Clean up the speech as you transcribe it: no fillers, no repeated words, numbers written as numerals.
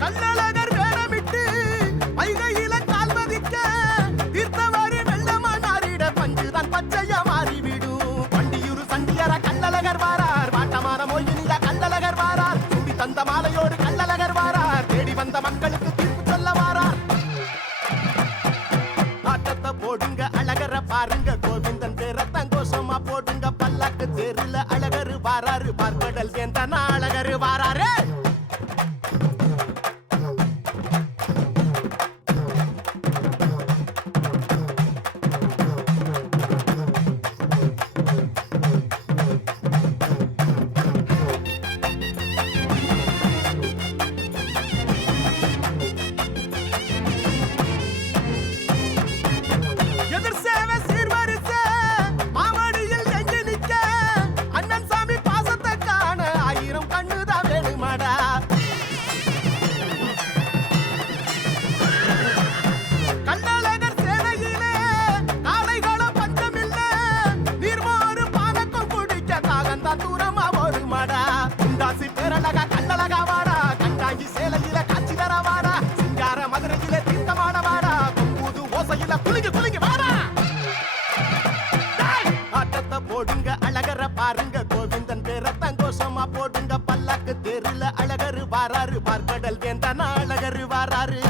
கள்ளழகர் வேடமிட்டு வைகையில கால்வதிக்க தீர்த்தவாரி வெள்ளமானாரிட பஞ்சுதான் பச்சையா மாறிவிடும். வண்டியூரு சண்டியர கள்ளழகர் வாரார், வாட்டமான மொழியில கள்ளழகர் வாரார், சுடி தந்த மாலையோடு கள்ளழகர் வாரார், தேடி வந்த மக்களுக்கு தீர்ப்பு சொல்ல வாரார். ஆட்டத்தை போடுங்க அழகர பாருங்க, கோவிந்தன் பேரத்தான் கோஷமா போடுங்க, பல்லாக்கு தேர்ல அழகர் வாராரு, பார்க்கடல் சேர்ந்தனா அழகர் வாராரு. கள்ளழகா வாடா, கண்டாங்கி சேலையில காட்சி தர வாடா, சிங்கார மதுரையில தீர்த்தமான வாடா, புது ஓசையில குலுங்கி குலுங்கி வாடா. ஆட்டத்தை போடுங்க அழகர பாருங்க, கோவிந்தன் பேரத்தான் கோஷமா போடுங்க, பல்லாக்கு தேர்ல அழகரு வாராரு, பார்க்கடல் வேந்தனா அழகரு வாராரு.